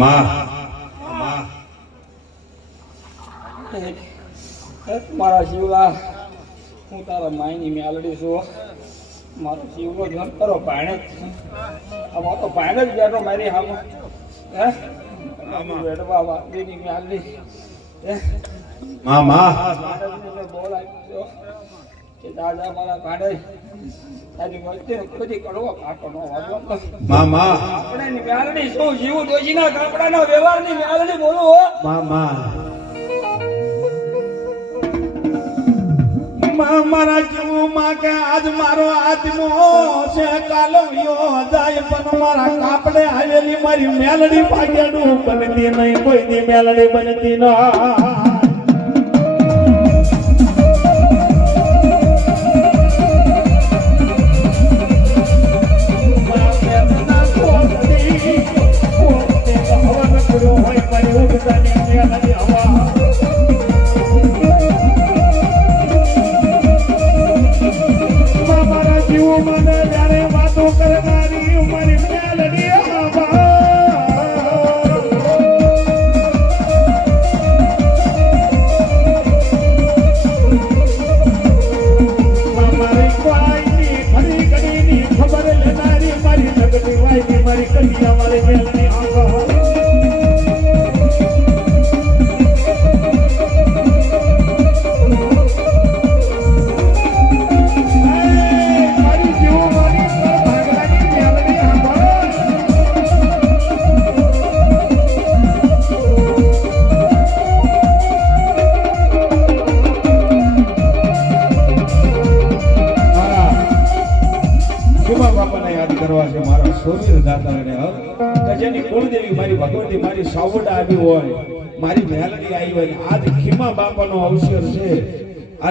મામા મારા શિવલા હું તારા માયની મેલડી છું. મારો શિવનો ધન કરો પાણે આ તો પાણે જ બેઠો મારી હામ. હે. બેઠવા વાગીની મેલડી. હે? મામા મહારાજને બોલ આપ્યો કે દાદા મારા ભાડે મામા. આપણે શું જીવ? દોશીના કાપડાના વ્યવહારની બોલું હો. મામા. કે આજ મારો આત્મો છે કાલો યો જાય પણ મારા કાપડે આવેલી મારી મેલડી ભાગ્યાનું બનતી નહીં કોઈની મેલડી બનતી ના.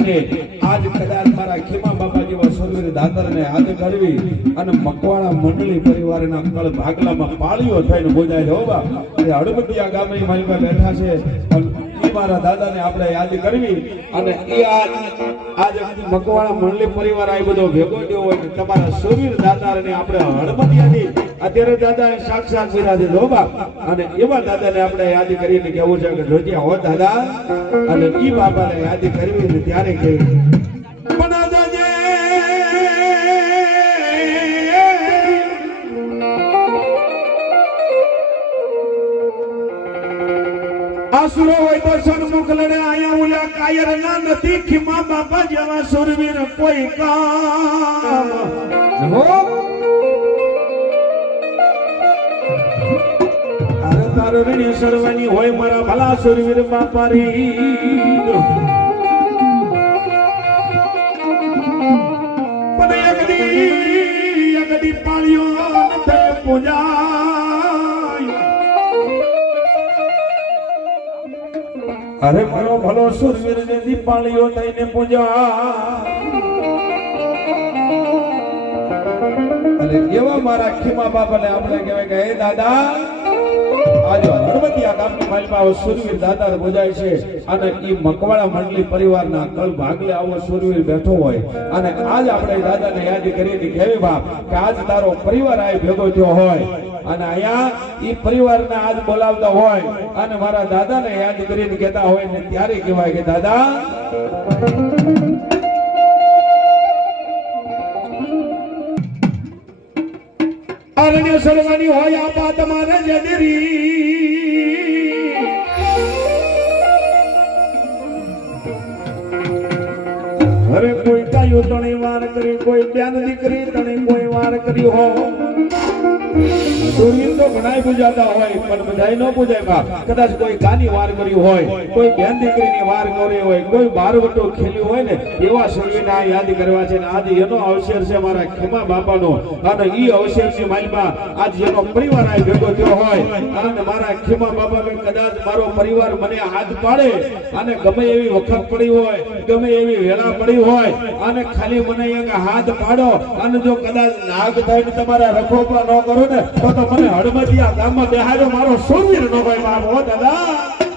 અને આજ કદાચ મારા ખીમા બાપા જેવા સૂર્ય દાદરને હાથ કરવી અને મકવાણા મંડળી પરિવારના કળ ભાગલામાં પાળીઓ થઈને બોજાય હોવા બા હળબટિયા ગામે મારી બેઠા છે. મારા દાદાને આપણે યાદ કરવી અને એ આજે મકવાણા મંડળી પરિવાર આ બધો ભેગો થયો હોય તમારા સુરવીર દાદાને આપણે હળમતિયાની અત્યારે દાદા સાક્ષાત વિરાજે લોબા અને એવા દાદાને આપણે યાદ કરીને કેવું છે કે જોજ્યા હો દાદા. અને ઈ બાબાને યાદ કરવી ત્યારે કેવી આસુરો હોય તો સન્મુખ લડે આયા ઉલા કાયર ના નથી. ખીમા બાપા જેવા સુરવીર કોઈ કામ. હો? અરે તારો ઋણી સર્વની હોય મારા ભલા સુરવીર બાપા રી પણ એકડી એકડી પાળ્યો તે અરે મારો ભલો સુરવીર ને દીપાળીઓ થઈને પૂજા. અને એવા મારા ખીમા બાપાને આપણે કહેવાય કે, હે દાદા આજો હળવતિયા ગામની આવો સુરવીર દાદા બોજાય છે. અને એ મકવાળા મંડળી પરિવારના કલ ભાગલે આવો સુરવીર બેઠો હોય. અને આજ આપણે દાદાને યાદ કરીને કેવી બાપ, કે આજ તારો પરિવાર આ ભેગો થયો હોય. અને અહીંયા એ પરિવારને આજ બોલાવતા હોય અને મારા દાદાને યાદ કરીને કહેતા હોય ને ત્યારે કહેવાય કે, દાદા, અરણ્ય સળવાની હોય આ બા તમારે જદરી હવે કોઈ કાયો તણી વાર કરી, કોઈ બેન દીકરી તણી કોઈ વાર કરી હો. સૂર્ય તો ઘણાય પૂજાતા હોય, પણ બધાય ન પૂજાયમાં કદાચ કોઈ ગાની વાર કરી હોય, કોઈ બેન દીકરીની વાર કરી હોય, કોઈ બારવટો ખેલ્યું હોય ને, એવા સૂર્યને આ યાદ કરવા છે ને એનો અવસર છે મારા ખેમા બાપાનો. અને ઈ અવસર છે માલમાં, આજ એનો પરિવાર આ ભેગો થયો હોય. અને મારા ખેમા બાપા કે કદાચ મારો પરિવાર મને હાથ પાડે, અને ગમે એવી વખત પડી હોય, ગમે એવી વેળા પડી હોય, અને ખાલી મને અહીંયા હાથ પાડો, અને જો કદાચ નાગ થાય તમારા રખોપા ન કરો ને તો મને હળમતિયા ગામમાં બેહાડ્યો મારો સૂર્ય નો ભાઈ બાપ દાદા.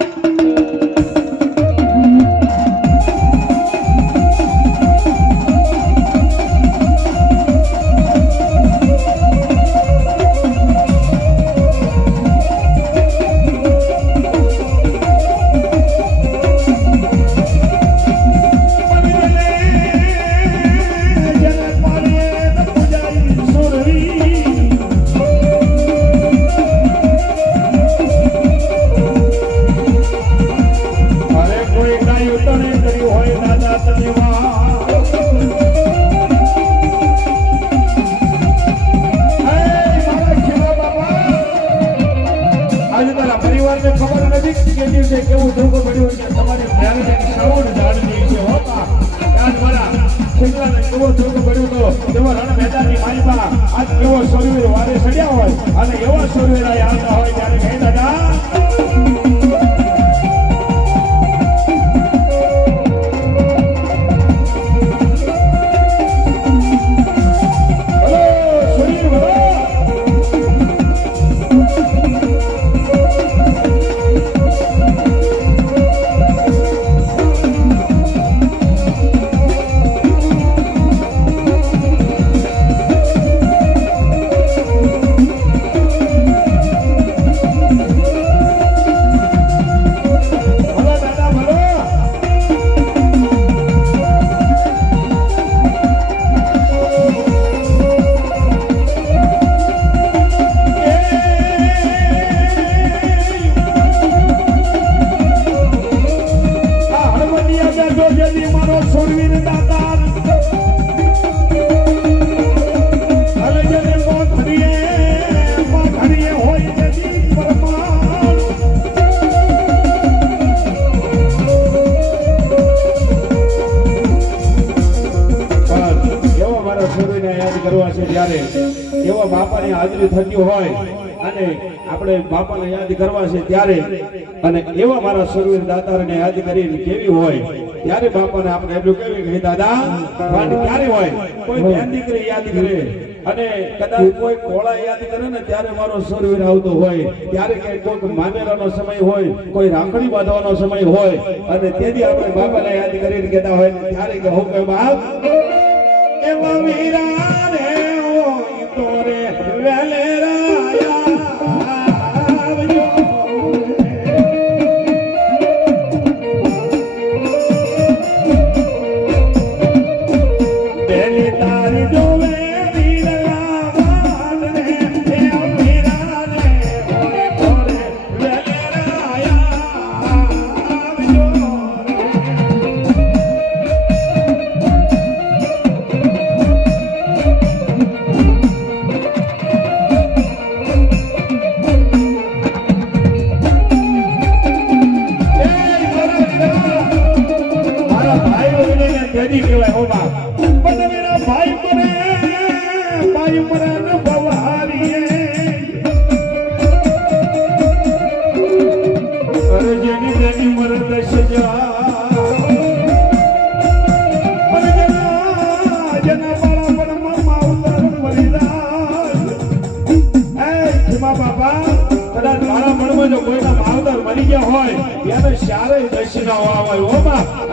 બાપાને યાદ કરવા છે ત્યારે. અને એવા મારા સૂર્ય દાતારને યાદ કરીને કેવી હોય, ત્યારે બાપાને આપણે એટલું કેવી કે દાદા પણ ક્યારે હોય? કોઈ બેન દીકરી યાદ કરે. અને કદાચ કોઈ કોળા યાદ કરે ને, ત્યારે મારો સૂરવીર આવતો હોય. ત્યારે કે કોઈક મામેરાનો સમય હોય, કોઈ રાખડી બાંધવાનો સમય હોય. અને તેથી આપણે બાપાને યાદ કરીને કહેતા હોય ત્યારે કે, હું કે બાપ, એવા વીરા રે હોય તો રે વેલે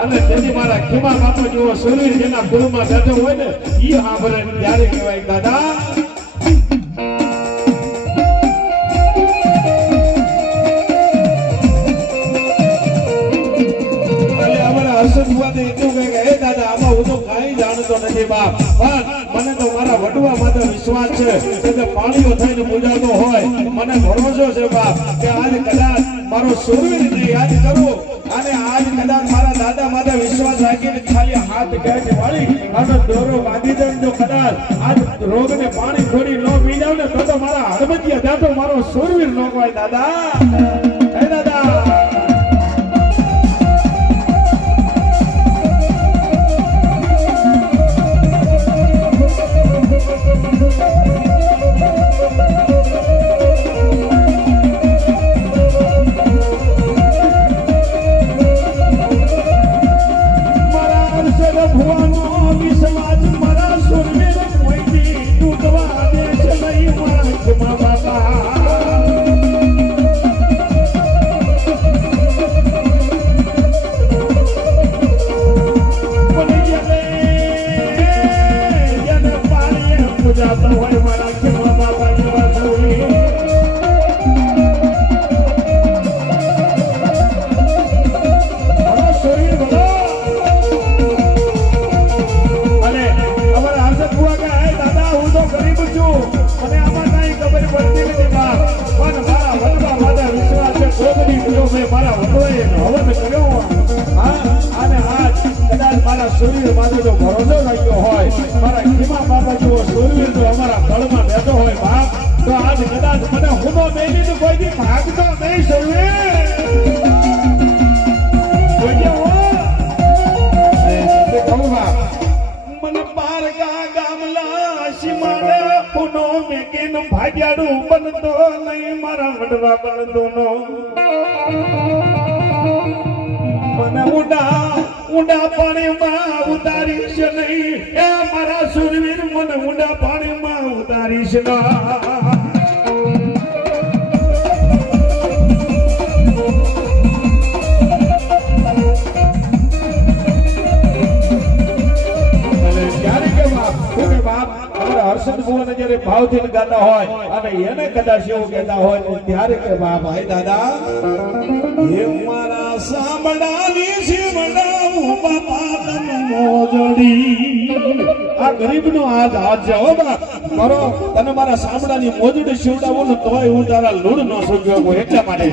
અને તેથી મારા ખીમા બાપા જેવો શરીર જેના કુળમાં બેઠો હોય ને એ સાંભળે ત્યારે કહેવાય દાદા નથી બાપ. પણ મને તો મારા વડવા માથે વિશ્વાસ છે કે તે પાણીઓ થઈને પૂજાતો હોય, મને ભરોસો છે બાપ કે આજ કદાચ મારો સુરવીરને યાદ કરું, અને આજ કદાચ મારા દાદા માથે વિશ્વાસ રાખીને ખાલી હાથ ગેટ વાળી અને દોરો બાંધી દે જો કદાચ આજ રોગને પાણી છોડી ન પી જાવ ને તો મારા મારા ત્યાં જાતો મારો સુરવીર નો કહેવાય દાદા મારા વડવાએ હવન કર્યો. હા, અને આજ કદાચ મારા સૂર્ય જો ભરોસો રાખ્યો હોય, મારા ખીમા બાબા જેવો શૂરવીર જો અમારા ગળમાં બેઠો હોય બાપ, તો આજ કદાચ મને હુમો મેલીને કોઈ દી ભાગતો નહીં શરીર પુનો ભાગ્યાડું બનતો નહીં, મારા વડવા બનતો નો. મને ઉડા ઉડા પાણીમાં ઉતારીશ નહીં. એ મારા સુરવીર, મને ઉડા પાણીમાં ઉતારીશ ના. જ્યારે ભાવથી ગાતા હોય અને એને કદાચ એવું કહેતા હોય ત્યારે કે બા ભાઈ દાદા સાંભળાની આ ગરીબનો આજ મારો, તને મારા સાંભળાની મોજડી શિવડાવું તોય હું તારા લૂડ ન એટલા માટે.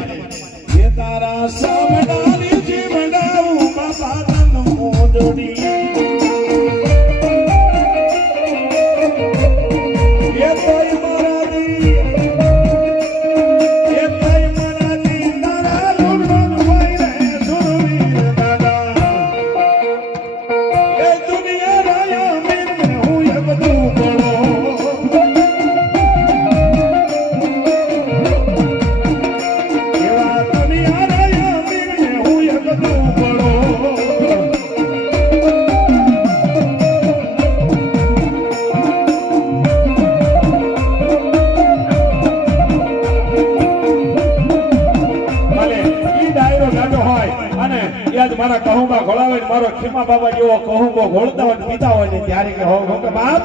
ને ત્યારે કે બાપ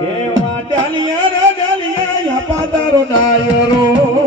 કે વા ડાલિયા રે ડાલિયા યા પાદારો ડાયરો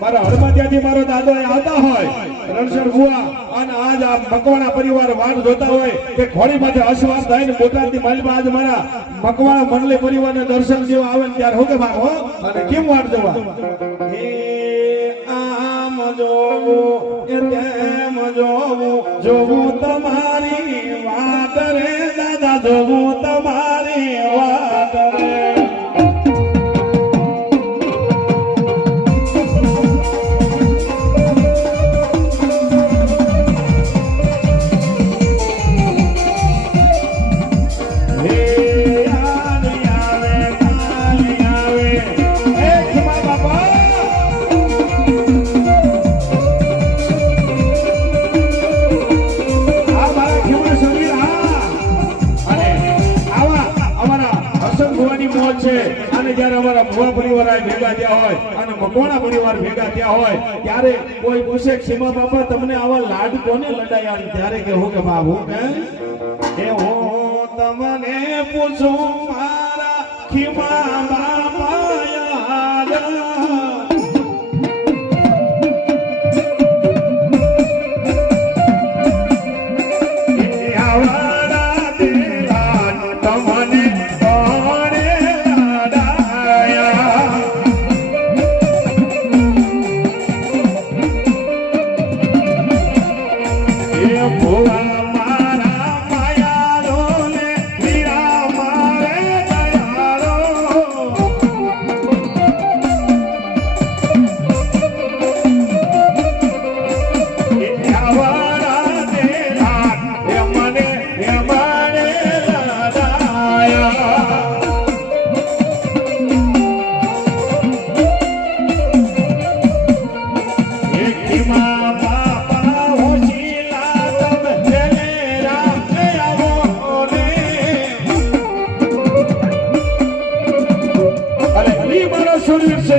મારો હળમાં ત્યાંથી મારો દાદો આવતા હોય. રણછોડ બુઆ આ મકવાણા પરિવાર વાટ જોતા હોય કે ખોડી માથે અશ્વાસ થાય ને બોટાદની માલમાં આજ મારા મકવાણા મંડળી પરિવારને દર્શન જેવા આવે ને ત્યારે હું કે ભાગો અને કેમ વાટ જવા? હે આમ જોવું ભુવાની છે. અને જ્યારે અમારા ભુવા પરિવાર ભેગા થયા હોય, અને મકવાણા પરિવાર ભેગા થયા હોય, ત્યારે કોઈ પૂછે સીમા બાપા, તમને આવા લાડ કોને લડાયા? ત્યારે કે, હું કે બાબુ કે હું તમને પૂછું, મારા ખીમા બાપા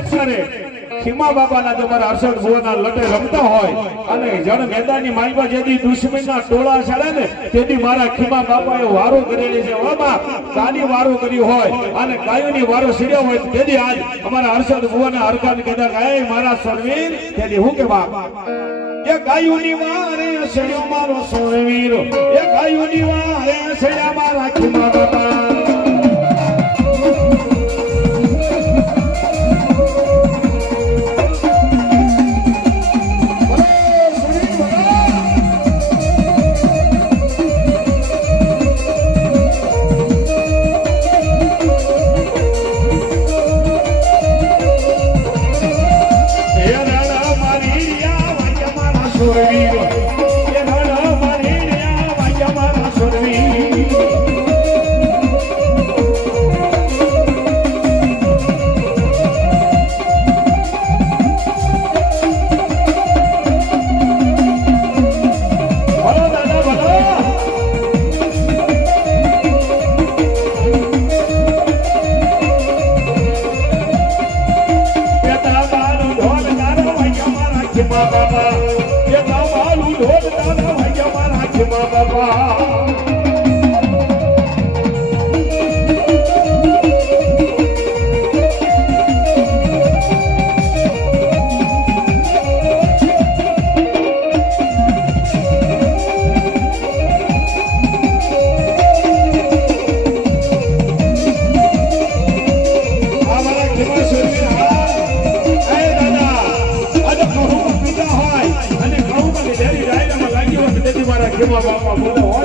ખીમા બાબાના જો મારા હર્ષદ ભુવનના લટે રમતા હોય અને જણ મેદાનની માલમાં જેથી દુશ્મનના ટોળા ચડે ને તેથી મારા ખીમા બાપાએ વારો કરેલી છે. બાબા ગાડી વારો કરી હોય અને ગાયોની વારો સીડ્યો હોય તેથી આજ અમારા હર્ષદ ભુવનના હરખાને કીધા ગાય મારા સરવીર તેથી હું કે બાપ? એ ગાયુની વારે સડ્યો મારો સોનવીર એ ગાયુની વારે સડ્યા મારા ખીમા બાપા આજે ઘઉંમાં પીતા હોય